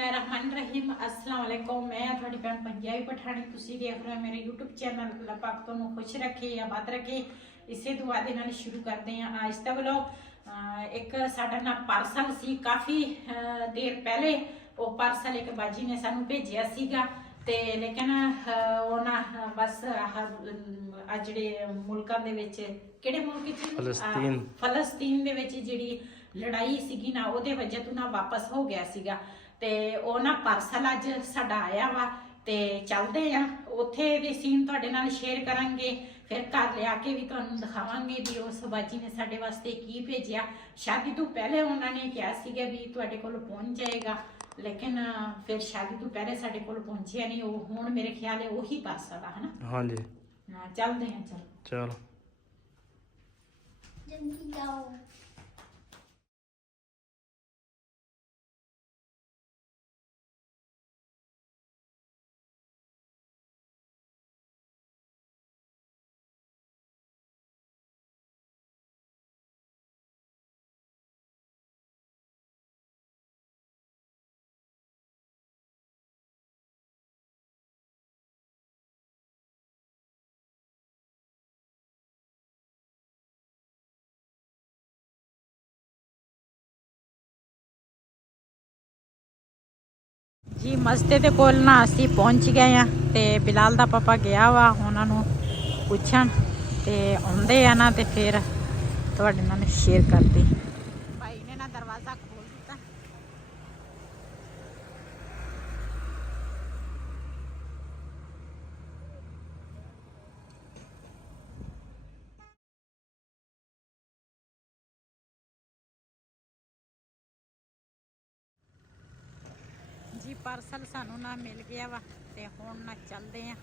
बिस्मिल्लाहिर्रहमानिर्रहीम अस्सलाम वालेकुम। मैं थोड़ी भैन पंजाबी पठानी तुसी देख रहे हो मेरे यूट्यूब चैनल। अल्लाह पाक तुहानू खुश रखे आबाद रखे। इसे दुआ दे नाल शुरू करते हैं आज तक व्लॉग। एक साडा ना पार्सल सी काफ़ी देर पहले वो पार्सल एक बाजी ने सानू भेजिया सीगा ते लेकिन वो ना बस आ ਜਿਹੜੇ ਮੁਲਕਾਂ ਦੇ ਵਿੱਚ ਕਿਹੜੇ ਮੁਲਕ ਚ ਫਲਸਤੀਨ ਦੇ ਵਿੱਚ ਜਿਹੜੀ ਲੜਾਈ ਸੀਗੀ ਨਾ ਉਹਦੇ ਵਜ੍ਹਾ ਤੋਂ ਨਾ ਵਾਪਸ ਹੋ ਗਿਆ ਸੀਗਾ ਤੇ ਉਹ ਨਾ ਪਾਰਸਲ ਅੱਜ ਸਾਡਾ ਆਇਆ ਵਾ ਤੇ ਚੱਲਦੇ ਆ ਉੱਥੇ ਦੇ ਸੀਨ ਤੁਹਾਡੇ ਨਾਲ ਸ਼ੇਅਰ ਕਰਾਂਗੇ। ਫਿਰ ਘਰ ਲਿਆ ਕੇ ਵੀ ਤੁਹਾਨੂੰ ਦਿਖਾਵਾਂਗੇ ਵੀ ਉਸ ਬਾਜੀ ਨੇ ਸਾਡੇ ਵਾਸਤੇ ਕੀ ਭੇਜਿਆ। ਸ਼ਾਦੀ ਤੋਂ ਪਹਿਲੇ ਉਹਨਾਂ ਨੇ ਕਿਹਾ ਸੀਗਾ ਵੀ ਤੁਹਾਡੇ ਕੋਲ ਪਹੁੰਚ ਜਾਏਗਾ लेकिन फिर शादी तो पहले साढ़े को पहुंचिया नहीं वो हुण मेरे ख्याल है वही पार्सल है ना। हाँ जी हाँ चलते हैं चलो जल्दी जाओ। जी मस्ते ਦੇ ਕੋਲ ਨਾ ਅਸੀਂ ਪਹੁੰਚ ਗਏ ਆ ਤੇ ਬਿਲਾਲ ਦਾ ਪਾਪਾ ਗਿਆ ਵਾ ਉਹਨਾਂ ਨੂੰ ਪੁੱਛਣ ਤੇ ਆਉਂਦੇ ਆ ਨਾ ਤੇ ਫਿਰ ਤੁਹਾਡੇ ਨਾਲ ਸ਼ੇਅਰ ਕਰਦੇ। ਭਾਈ ਨੇ ਨਾ ਦਰਵਾਜ਼ਾ ਖੋਲ ਦਿੱਤਾ। जी पार्सल सानू ना मिल गया वा ते हुण ना चलते हैं।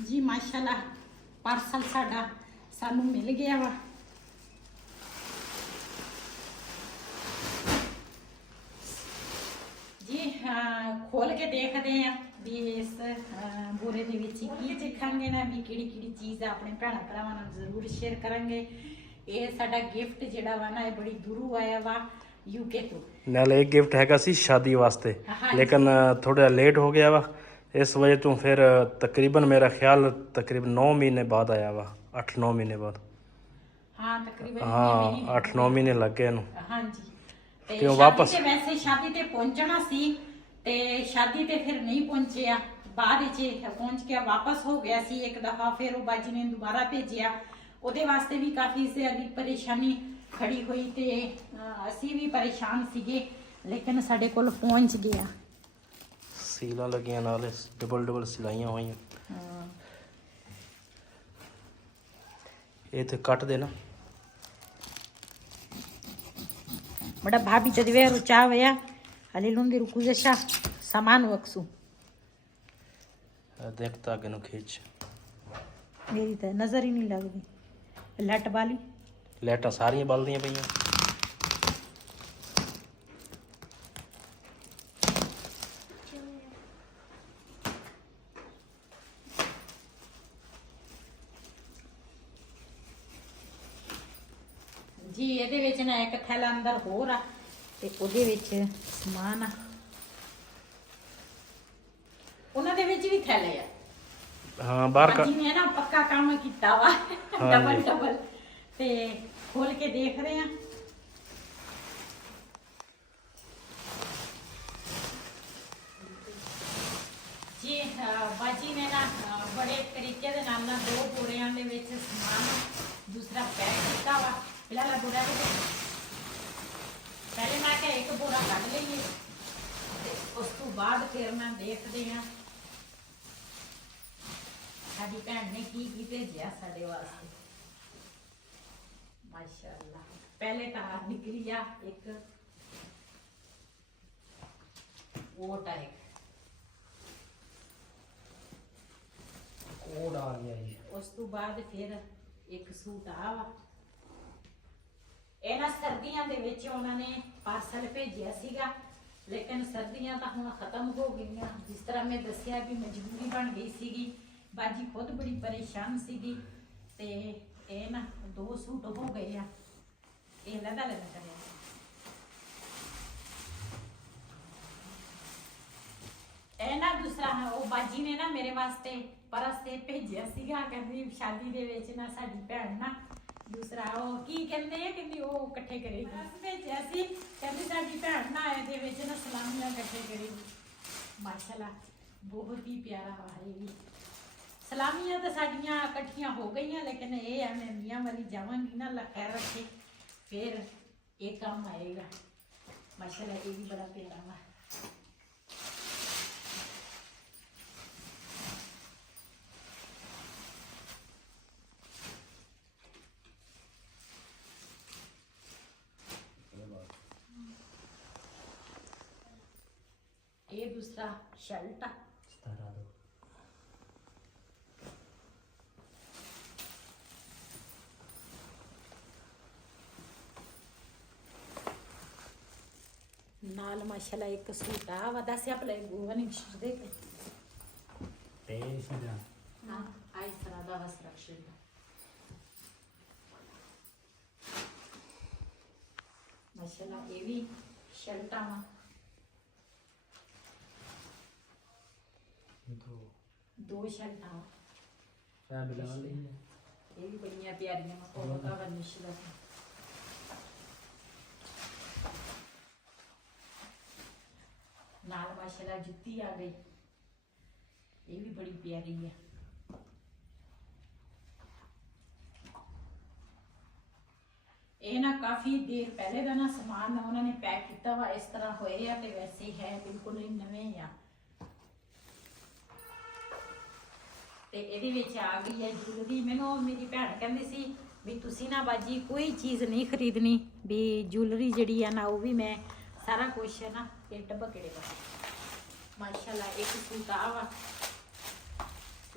जी माशाल्लाह पार्सल साडा सानू मिल गया वा। जी खोल के देखते हैं भी इस बोरे दे विच की दिखांगे ना भी किहड़ी किहड़ी चीज़ अपने भैन भरावां नाल जरूर शेयर करांगे। ये साडा गिफ्ट जिहड़ा वा ना बड़ी दूरों आया वा यूके तो। नाल एक गिफ्ट हैगा सी शादी वास्ते लेकिन थोड़ा लेट हो गया वा इस वजह तो फिर तकरीबन मेरा ख्याल तकरीबन 9 महीने बाद आया वा 8-9 महीने बाद। हाँ तकरीबन हाँ 8-9 महीने लग गए नु। हाँ जी ते क्यों शादी वापस ते वैसे शादी ते पहुंचना सी ते शादी ते फिर नहीं पहुंचिया बाद विच पहुंच के वापस हो गया सी एक दफा। फिर वो बाजी ने दोबारा भेजिया ਉਹਦੇ वास्ते भी काफ़ी सारी परेशानी खड़ी हुई ते असी भी परेशान सीगे लेकिन साडे कोल पहुंच गया। सीला लगियां नाल डबल सिलाइयां हुई ये तो कट देना बड़ा भाभी चदवे रुचा वया हली लूंगी रुकू जशा सामान वक्सू देखता आगे नु खींच मेरी तो नजर ही नहीं लगती। लट वाली लाइटां सारियां बलदियां पईयां। जी ਇਹਦੇ ਵਿੱਚ ਨਾ ਇੱਕ ਥੈਲਾ ਅੰਦਰ ਹੋਰ ਆ ਤੇ ਉਹਦੇ ਵਿੱਚ ਸਮਾਨ ਆ ਉਹਨਾਂ ਦੇ ਵਿੱਚ ਵੀ ਥੈਲੇ ਆ। हाँ बाहर का जी ने ना पक्का काम किया वा डबल ते खोल के देख रहे हैं। जी बाजी ने ना बड़े तरीके दे नाल ना 2 बोरियां दे विच समान दूसरा पैक किया वा। फिलहाल बोरा दे पहले मैं क्या एक बोरा कट लईए ते उस तो बाद फिर मैं देखते हैं साडी भैन ने की भेजिया साडे वास्ते। माशाअल्लाह पहले तो निकली आ एक वो टाइप ਤੋਂ ਬਾਅਦ ਫਿਰ ਇੱਕ ਸੂਟ ਆ ਵਾ, ਇਹਨਾਂ ਸਰਦੀਆਂ ਦੇ ਵਿੱਚ ਉਹਨਾਂ ਨੇ ਪਾਰਸਲ ਭੇਜਿਆ ਸੀਗਾ, ਲੇਕਿਨ ਸਰਦੀਆਂ ਤਾਂ ਹੁਣ ਖਤਮ ਹੋ ਗਈਆਂ। ਜਿਸ ਤਰ੍ਹਾਂ ਮੈਂ ਦੱਸਿਆ ਵੀ ਮਜਬੂਰੀ ਬਣ ਗਈ ਸੀਗੀ, ਬਾਜੀ ਖੁਦ ਬੜੀ ਪਰੇਸ਼ਾਨ ਸੀਗੀ, ਤੇ ਇਹ ਨਾ 2 ਸੂਟ ਹੋ ਗਏ ਆ, ਇਹ ਲਦਾ ਕਰਿਆ। ਇਹ ਨਾ ਦੂਸਰਾ ਉਹ ਬਾਜੀ ਨੇ ਨਾ ਮੇਰੇ ਵਾਸਤੇ ਪਰਸ ਤੇ ਭੇਜਿਆ ਸੀਗਾ, ਕਹਿੰਦੀ ਸ਼ਾਦੀ ਦੇ ਵਿੱਚ ਨਾ ਸਾਡੀ ਭੈਣ ਨਾ ਦੂਸਰਾ ਉਹ ਕੀ ਕਹਿੰਦੇ ਆ, ਕਹਿੰਦੀ ਉਹ ਇਕੱਠੇ ਕਰੇਗੀ। ਪਰਸ ਭੇਜਿਆ ਸੀ, ਕਹਿੰਦੀ ਸਾਡੀ ਭੈਣ ਨਾ ਇਹਦੇ ਵਿੱਚ ਨਾ ਸਲਾਮੀਆਂ ਇਕੱਠੇ ਕਰੇਗੀ। ਮਾਸ਼ਾਅੱਲਾ ਬਹੁਤ ਹੀ ਪਿਆਰਾ ਵਾ ਇਹ ਵੀ। ਸਲਾਮੀਆਂ ਤਾਂ ਸਾਡੀਆਂ ਇਕੱਠੀਆਂ ਹੋ ਗਈਆਂ, ਲੇਕਿਨ ਇਹ ਆ ਮੈਂ ਮੀਆਂ ਵਾਲੀ ਜਾਵਾਂਗੀ ਨਾ, ਅੱਲਾ ਖੈਰ ਰੱਖੇ, ਫਿਰ ਇਹ ਕੰਮ ਆਏਗਾ। ਮਾਸ਼ਾਅੱਲਾ ਇਹ ਵੀ ਬੜਾ ਪਿਆਰਾ ਵਾ। ਇਹ ਦੂਸਰਾ ਸ਼ਰਟ ਆ, ਨਾਲ ਮਾਸ਼ਾਅੱਲਾ ਇੱਕ ਸੂਟ ਆ ਵਾ। ਦੱਸਿਆ ਭਲੇ ਗੋਵਾ ਨਹੀਂ ਛੱਡਦੇ ਤੇ ਸਜਾ ਹਾਂ ਆਈ ਤਰ੍ਹਾਂ ਦਾ ਵਸਤਰ ਮਾਸ਼ਾਅੱਲਾ ਇਹ ਵੀ ਸ਼ਰਟਾਂ ਵਾ, ਦੋ ਸ਼ਰਟਾਂ ਵਾ। ਇਹ ਵੀ ਬੜੀਆਂ ਪਿਆਰੀਆਂ ਵਾ, ਬਹੁਤ ਆ ਵਰਨਿਸ਼ ਦਾ। ਨਾਲ ਮਾਸ਼ਾਅੱਲਾ ਜੁੱਤੀ ਆ ਗਈ, ਇਹ ਵੀ ਬੜੀ ਪਿਆਰੀ ਹੈ। ਇਹ ਨਾ ਕਾਫੀ ਦੇਰ ਪਹਿਲੇ ਦਾ ਨਾ ਸਮਾਨ ਉਹਨਾਂ ਨੇ ਪੈਕ ਕੀਤਾ ਵਾ, ਇਸ ਤਰ੍ਹਾਂ ਹੋਏ ਆ ਤੇ ਵੈਸੇ ਹੀ ਹੈ, ਬਿਲਕੁਲ ਹੀ ਨਵੇਂ ਆ। ਤੇ ਇਹਦੇ ਵਿੱਚ ਆ ਗਈ ਹੈ ਜੁਲਰੀ। ਮੈਨੂੰ ਮੇਰੀ ਭੈਣ ਕਹਿੰਦੀ ਸੀ ਵੀ ਤੁਸੀਂ ਨਾ ਬਾਜੀ ਕੋਈ ਚੀਜ਼ ਨਹੀਂ ਖਰੀਦਣੀ, ਵੀ ਜੁਲਰੀ ਜਿਹੜੀ ਆ ਨਾ ਉਹ ਵੀ ਮੈਂ ਸਾਰਾ ਕੁਛ ਹੈ ਨਾ ਇਹ ਡੱਬਾ ਕਿਹੜੇ ਦਾ ਮਾਸ਼ਾਅੱਲਾ। ਇੱਕ ਸੂਟ ਆ ਵਾ,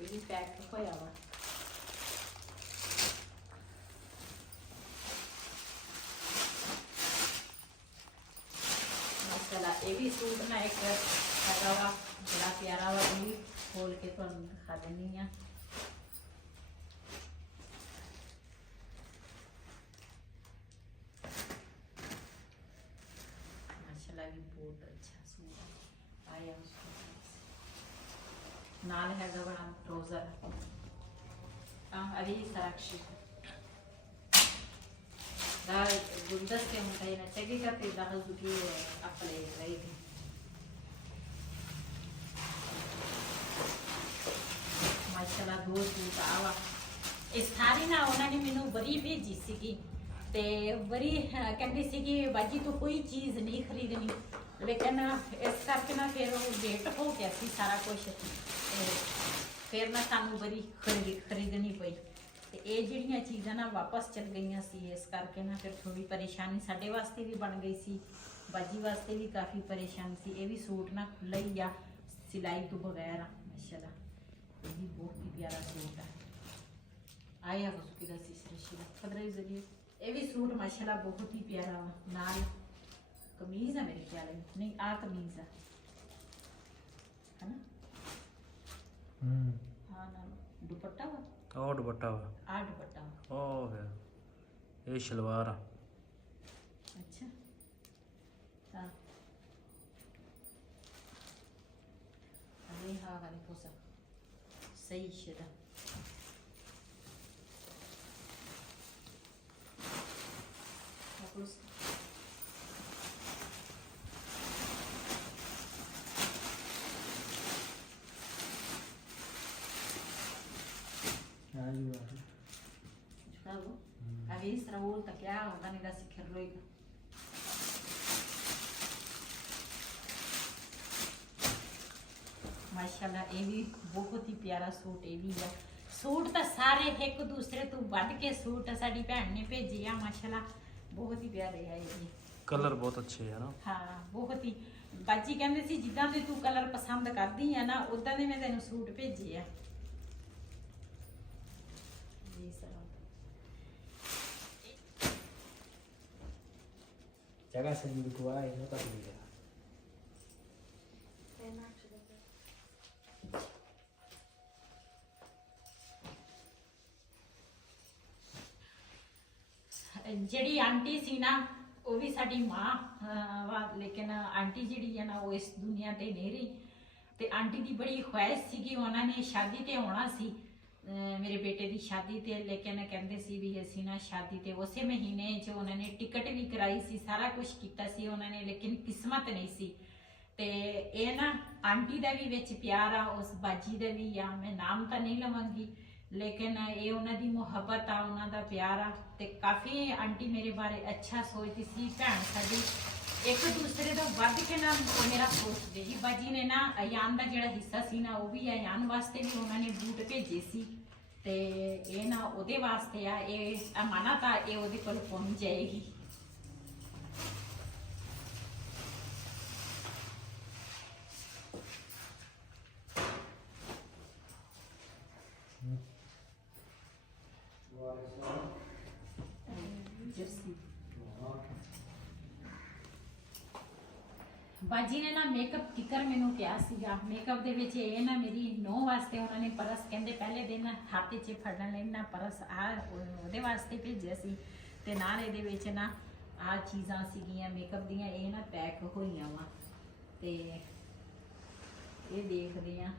ਇਹ ਵੀ ਪੈਕ ਹੋਇਆ ਵਾ। ਮਾਸ਼ਾਅੱਲਾ ਇਹ ਵੀ ਸੂਟ ਨਾ ਇੱਕ ਹੈਗਾ ਵਾ ਬੜਾ ਪਿਆਰਾ ਵਾ, ਇਹ ਵੀ ਖੋਲ ਕੇ ਤੁਹਾਨੂੰ ਦਿਖਾ ਦਿੰਦੀ ਆ। ਮਾਸ਼ਾਅੱਲਾ ਵੀ ਬਹੁਤ ਅੱਛਾ ਸੂਟ ਆਇਆ। ਨਾਲ ਹੈਗਾ ਬੜਾ ਟਰੋਜ਼ਰ ਅभी साक्षी da guldasty ఉంటాయి na చెగిగా దాహజుకి అప్లై రైది ਮਾਸ਼ਾਅੱਲਾ 2 ਸੂਟ ਆਵਾ। ਇਹ ਸਾਰੀ ਨਾ ਉਹਨਾਂ ਨੇ ਮੈਨੂੰ ਬਰੀ ਭੇਜੀ ਸੀਗੀ, ਤੇ ਬਰੀ ਕਹਿੰਦੀ ਸੀਗੀ ਬਾਜੀ ਤੂੰ ਕੋਈ ਚੀਜ਼ ਨਹੀਂ ਖਰੀਦਣੀ, ਲੇਕਿਨ ਇਸ ਕਰਕੇ ਨਾ ਫਿਰ ਉਹ ਲੇਟ ਹੋ ਗਿਆ ਸੀ ਸਾਰਾ ਕੁਝ, ਫਿਰ ਨਾ ਸਾਨੂੰ ਬਰੀ ਖਰੀਦਣੀ ਪਈ। ਤੇ ਇਹ ਜਿਹੜੀਆਂ ਚੀਜ਼ਾਂ ਨਾ ਵਾਪਸ ਚਲ ਗਈਆਂ ਸੀ, ਇਸ ਕਰਕੇ ਨਾ ਫਿਰ ਥੋੜੀ ਪਰੇਸ਼ਾਨੀ ਸਾਡੇ ਵਾਸਤੇ ਵੀ ਬਣ ਗਈ ਸੀ, ਬਾਜੀ ਵਾਸਤੇ ਵੀ ਕਾਫੀ ਪਰੇਸ਼ਾਨ ਸੀ। ਇਹ ਵੀ ਸੂਟ ਨਾ ਖੁੱਲਾ ਹੀ ਆ, ਸਿਲਾਈ ਤੋਂ ਬਗੈਰ ਆ। ਮਾਸ਼ਾਅੱਲਾ ਇਹ ਵੀ ਬਹੁਤ ਹੀ ਪਿਆਰਾ ਸੂਟ ਹੈ। ਆਇਆ ਉਸकी ਦਾ ਸਿਸਟਰ ਖਦਰਾ ਜ਼ਰੀਏ ਇਹ ਵੀ ਸੂਟ ਮਾਸ਼ਾਅੱਲਾ ਬਹੁਤ ਹੀ ਪਿਆਰਾ ਵਾ। ਨਾਲ ਕਮੀਜ਼ ਹੈ ਮੇਰੇ ਖਿਆਲ ਵਿੱਚ, ਨਹੀਂ ਆ ਕਮੀਜ਼ ਹੈ ਨਾ। ਹਾਂ ਨਾਲ ਦੁਪੱਟਾ ਵਾ, ਉਹ ਦੁਪੱਟਾ ਵਾ, ਆ ਦੁਪੱਟਾ ਵਾ। ਉਹ ਹੈ ਇਹ ਸ਼ਲਵਾਰ ਆ। ਅੱਛਾ ਹਾਂ ਅਰੇ ਹਾਂ ਵਾਲੀ ਪੋਸਾ ਸਹੀ ਸ਼ਦਾ Terus Lalu, habis Raul tak ya, orang ini kasih keroi. माशाल्लाह ये भी बहुत ही प्यारा सूट ये भी है। सूट तो सारे एक दूसरे तो बढ़ के सूट साड़ी भैन ने भेजे आ माशाल्लाह बहुत ही प्यारे है ये भी। कलर बहुत अच्छे है ना। हाँ बहुत ही बाजी कहते सी जिदा दे तू कलर पसंद करदी है ना उदा दे मैं तेन सूट भेजे आ। जगह से यूट्यूब आए ना कर लिया ਜਿਹੜੀ ਆਂਟੀ ਸੀ ਨਾ ਉਹ ਵੀ ਸਾਡੀ ਮਾਂ ਵਾ, ਲੇਕਿਨ ਆਂਟੀ ਜਿਹੜੀ ਹੈ ਨਾ ਉਹ ਇਸ ਦੁਨੀਆ ਤੇ ਨਹੀਂ ਰਹੀ। ਤੇ ਆਂਟੀ ਦੀ ਬੜੀ ਖੁਆਇਸ਼ ਸੀ ਕਿ ਉਹਨਾਂ ਨੇ ਸ਼ਾਦੀ ਤੇ ਆਉਣਾ ਸੀ, ਮੇਰੇ ਬੇਟੇ ਦੀ ਸ਼ਾਦੀ ਤੇ, ਲੇਕਿਨ ਕਹਿੰਦੇ ਸੀ ਵੀ ਅਸੀਂ ਨਾ ਸ਼ਾਦੀ ਤੇ ਉਸੇ ਮਹੀਨੇ 'ਚ ਉਹਨਾਂ ਨੇ ਟਿਕਟ ਵੀ ਕਰਾਈ ਸੀ, ਸਾਰਾ ਕੁਝ ਕੀਤਾ ਸੀ ਉਹਨਾਂ ਨੇ, ਲੇਕਿਨ ਕਿਸਮਤ ਨਹੀਂ ਸੀ। ਤੇ ਇਹ ਨਾ ਆਂਟੀ ਦਾ ਵੀ ਵਿੱਚ ਪਿਆਰ ਆ, ਉਸ ਬਾਜੀ ਦਾ ਵੀ ਆ, ਮੈਂ ਨਾਮ ਤਾਂ ਨਹੀਂ ਲਵਾਂਗੀ, ਲੇਕਿਨ ਇਹ ਉਹਨਾਂ ਦੀ ਮੁਹੱਬਤ ਆ, ਉਹਨਾਂ ਦਾ ਪਿਆਰ ਆ। ਤੇ ਕਾਫੀ ਆਂਟੀ ਮੇਰੇ ਬਾਰੇ ਅੱਛਾ ਸੋਚਦੀ ਸੀ, ਭੈਣ ਸਾਡੀ ਇੱਕ ਦੂਸਰੇ ਤੋਂ ਵੱਧ ਕੇ ਨਾ ਮੇਰਾ ਸੋਚਦੇ ਸੀ। ਬਾਜੀ ਨੇ ਨਾ ਅਯਾਨ ਦਾ ਜਿਹੜਾ ਹਿੱਸਾ ਸੀ ਨਾ ਉਹ ਵੀ ਅਯਾਨ ਵਾਸਤੇ ਵੀ ਉਹਨਾਂ ਨੇ ਬੂਟ ਭੇਜੇ ਸੀ, ਤੇ ਇਹ ਨਾ ਉਹਦੇ ਵਾਸਤੇ ਆ, ਇਹ ਅਮਾਨਤ ਆ, ਇਹ ਉਹਦੇ ਕੋਲ ਪਹੁੰਚ ਜਾਏਗੀ। ਬਾਜੀ ਨੇ ਨਾ ਮੇਕਅਪ ਕਿਕਰ ਮੈਨੂੰ ਕਿਹਾ ਸੀਗਾ, ਮੇਕਅਪ ਦੇ ਵਿੱਚ ਇਹ ਨਾ ਮੇਰੀ ਨੂੰਹ ਵਾਸਤੇ ਉਹਨਾਂ ਨੇ ਪਰਸ ਕਹਿੰਦੇ ਪਹਿਲੇ ਦਿਨ ਹੱਥ 'ਚ ਫੜਨ ਲਈ ਨਾ ਪਰਸ ਆ ਉਹਦੇ ਵਾਸਤੇ ਭੇਜਿਆ ਸੀ, ਤੇ ਨਾਲ ਇਹਦੇ ਵਿੱਚ ਨਾ ਆਹ ਚੀਜ਼ਾਂ ਸੀਗੀਆਂ ਮੇਕਅਪ ਦੀਆਂ, ਇਹ ਨਾ ਪੈਕ ਹੋਈਆਂ ਵਾ। ਤੇ ਇਹ ਦੇਖਦੇ ਆ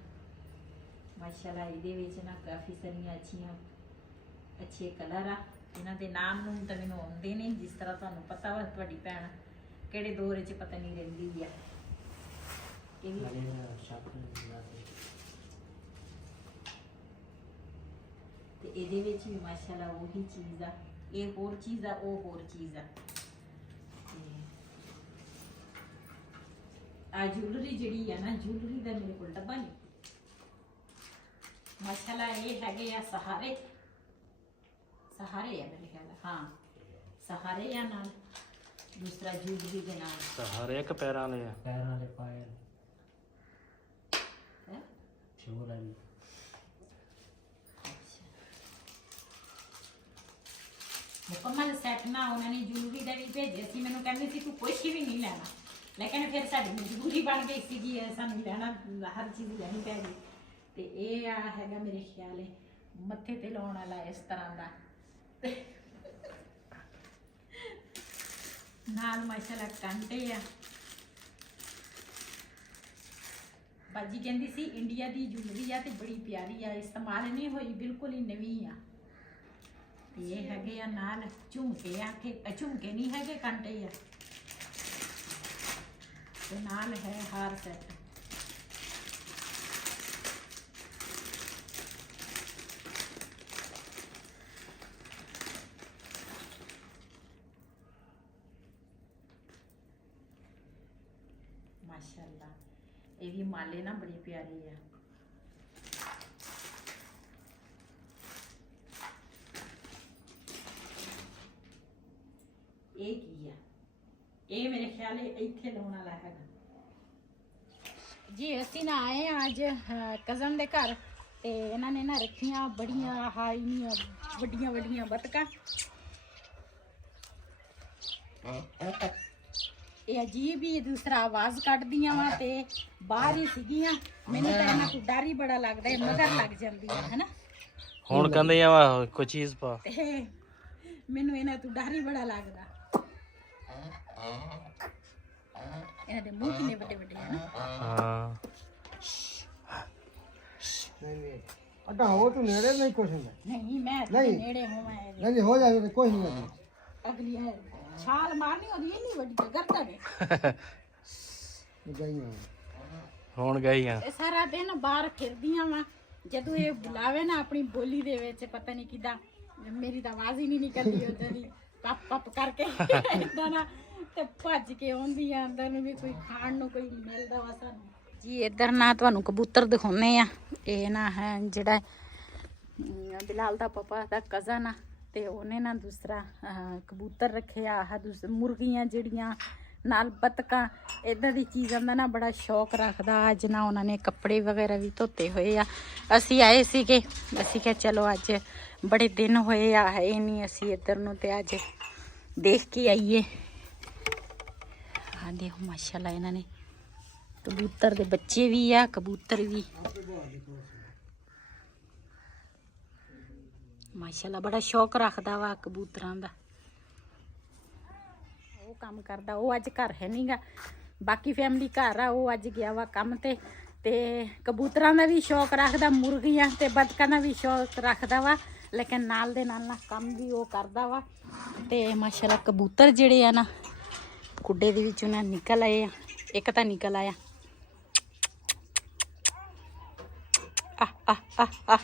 ਮਾਸ਼ਾਅੱਲਾ, ਇਹਦੇ ਵਿੱਚ ਨਾ ਕਾਫੀ ਸਾਰੀਆਂ ਅੱਛੇ ਕਲਰ ਆ। ਇਹਨਾਂ ਦੇ ਨਾਮ ਨੂੰ ਤਾਂ ਮੈਨੂੰ ਆਉਂਦੇ ਨਹੀਂ, ਜਿਸ ਤਰ੍ਹਾਂ ਤੁਹਾਨੂੰ ਪਤਾ ਵਾ ਤੁਹਾਡੀ ਭੈਣ ਕਿਹੜੇ ਦੌਰ 'ਚ ਪਤਾ ਨਹੀਂ ਰਹਿੰਦੀ ਆ। ਇਹ ਵੀ ਤੇ ਇਹਦੇ ਵਿੱਚ ਵੀ ਮਾਸ਼ਾਅੱਲਾ ਉਹੀ ਚੀਜ਼ ਆ, ਇਹ ਹੋਰ ਚੀਜ਼ ਆ, ਉਹ ਹੋਰ ਚੀਜ਼ ਆ। ਆ ਜੁਐਲਰੀ ਜਿਹੜੀ ਆ ਨਾ, ਜੁਐਲਰੀ ਦਾ ਮੇਰੇ ਕੋਲ ਡੱਬਾ ਨਹੀਂ ਮਾਸ਼ਾਅੱਲਾ। ਇਹ ਹੈਗੇ ਆ ਸਹਾਰੇ ਆ ਮੇਰੇ ਖਿਆਲ, ਹਾਂ ਸਹਾਰੇ ਆ, ਨਾਲ दूसरा जूलरी के नाम सहारे एक पैर वाले है, पैर वाले पायल है फ्यूल वाली। मुकम्मल सेट ना उन्होंने जूलरी का भी भेजे सी, मैंने कहते सी तू कुछ भी नहीं लेना, लेकिन फिर साडी मजबूरी बन गई सी कि सानू लेना, हर चीज़ लेनी पै गई। तो ये हैगा मेरे ख्याल मत्थे ते लाउण वाला इस तरह का, नाल माशाअल्लाह कांटे आ। बाजी कहती सी इंडिया की जूलरी आ ते बड़ी प्यारी आ, इस्तेमाल नहीं हुई, बिल्कुल ही नवीं आ। ते ये हैगे आ नाल झुमके आ, के झुमके नहीं हैगे कांटे आ, ते नाल है हार सेट। माशाअल्लाह ये भी माले ना बड़ी प्यारी है। ये की है, ये मेरे ख्याल इत्थे लाने वाला है जी। असी ना आए अज कज़न दे घर, ते इन्होंने ना रखियां बड़ियां हाई वड्डियां वड्डियां बतका, ਇਹ ਅਜੀਬ ਹੀ ਦੂਸਰਾ ਆਵਾਜ਼ ਕੱਢਦੀਆਂ ਵਾ, ਤੇ ਬਾਹਰ ਹੀ ਸੀਗੀਆਂ। ਮੈਨੂੰ ਤਾਂ ਇਹਨਾਂ ਕੋਲ ਡਰ ਹੀ ਬੜਾ ਲੱਗਦਾ ਹੈ, ਮਗਰ ਲੱਗ ਜਾਂਦੀ ਹੈ ਹੈਨਾ। ਹੁਣ ਕਹਿੰਦੇ ਆ ਕੋਈ ਚੀਜ਼ ਪਾ, ਤੇ ਮੈਨੂੰ ਇਹਨਾਂ ਤੋਂ ਡਰ ਹੀ ਬੜਾ ਲੱਗਦਾ। ਇਹਨਾਂ ਦੇ ਮੂੰਹ ਕਿੰਨੇ ਵੱਡੇ ਵੱਡੇ ਹਨ। ਹਾਂ नहीं अड्डा हो तू नेड़े नहीं कुछ नहीं, मैं नहीं नेड़े हूं, मैं नहीं हो जाए तो कोई नहीं अगली है छाल मारनी और ये नहीं ਵੱਡੀ ਕਰਦਾ ਨੇ गई ਹੁਣ ਗਈ ਆ। ਇਹ ਸਾਰਾ ਦਿਨ ਬਾਹਰ ਫਿਰਦੀਆਂ ਵਾ, ਜਦੋਂ ਇਹ ਬੁਲਾਵੇ ਨਾ ਆਪਣੀ ਬੋਲੀ ਦੇ ਵਿੱਚ, ਪਤਾ ਨਹੀਂ ਕਿਦਾਂ ਮੇਰੀ ਤਾਂ ਆਵਾਜ਼ ਹੀ ਨਹੀਂ ਨਿਕਲਦੀ ਉਧਰ ਦੀ, ਪੱਪ ਪੱਪ ਕਰਕੇ ਇਦਾਂ ਨਾ, ਤੇ ਭੱਜ ਕੇ ਆਉਂਦੀ ਆ ਅੰਦਰ ਨੂੰ ਵੀ ਕੋਈ ਖਾਣ ਨੂੰ ਕੋਈ ਮਿਲਦਾ ਵਾ ਸਾਨੂੰ ਜੀ। ਇੱਧਰ ਨਾ ਤੁਹਾਨੂੰ ਕਬੂਤਰ ਦਿਖਾਉਨੇ ਆ, ਇਹ ਨਾ ਹੈ ਜਿਹੜਾ ਬਿਲਾਲ ਦਾ ਪਾਪਾ ਦਾ ਕਜ਼ਨ ਆ, ਤੇ ਉਹਨੇ ਨਾ ਦੂਸਰਾ ਕਬੂਤਰ ਰੱਖਿਆ, ਆਹ ਦੂਸਰੇ ਮੁਰਗੀਆਂ ਜਿਹੜੀਆਂ ਨਾਲ ਬਤਕਾਂ, ਇੱਦਾਂ ਦੀ ਚੀਜ਼ਾਂ ਦਾ ਨਾ ਬੜਾ ਸ਼ੌਕ ਰੱਖਦਾ। ਅੱਜ ਨਾ ਉਹਨਾਂ ਨੇ ਕੱਪੜੇ ਵਗੈਰਾ ਵੀ ਧੋਤੇ ਹੋਏ ਆ। ਅਸੀਂ ਆਏ ਸੀਗੇ, ਅਸੀਂ ਕਿਹਾ ਚਲੋ ਅੱਜ ਬੜੇ ਦਿਨ ਹੋਏ ਆ ਹੈ ਨਹੀਂ ਅਸੀਂ ਇੱਧਰ ਨੂੰ, ਤੇ ਅੱਜ ਦੇਖ ਕੇ ਆਈਏ। देखो माशाल्लाह इन्होंने कबूतर दे बच्चे भी आ कबूतर भी माशाल्लाह बड़ा शौक रखता वा कबूतरां दा वो काम करदा वो अज घर है नहीं गा बाकी फैमिली घर आ वो अज गया वा काम ते कबूतरां दा भी शौक रखदा मुर्गियां ते बतकां दा भी शौक रखदा वा लेकिन नाल दे नाल ना काम भी वो करदा वा ते माशाल्लाह कबूतर जिहड़े आ ना खुड्डे दे विचों ना निकल आए एक तां निकल आया आ आ आ आ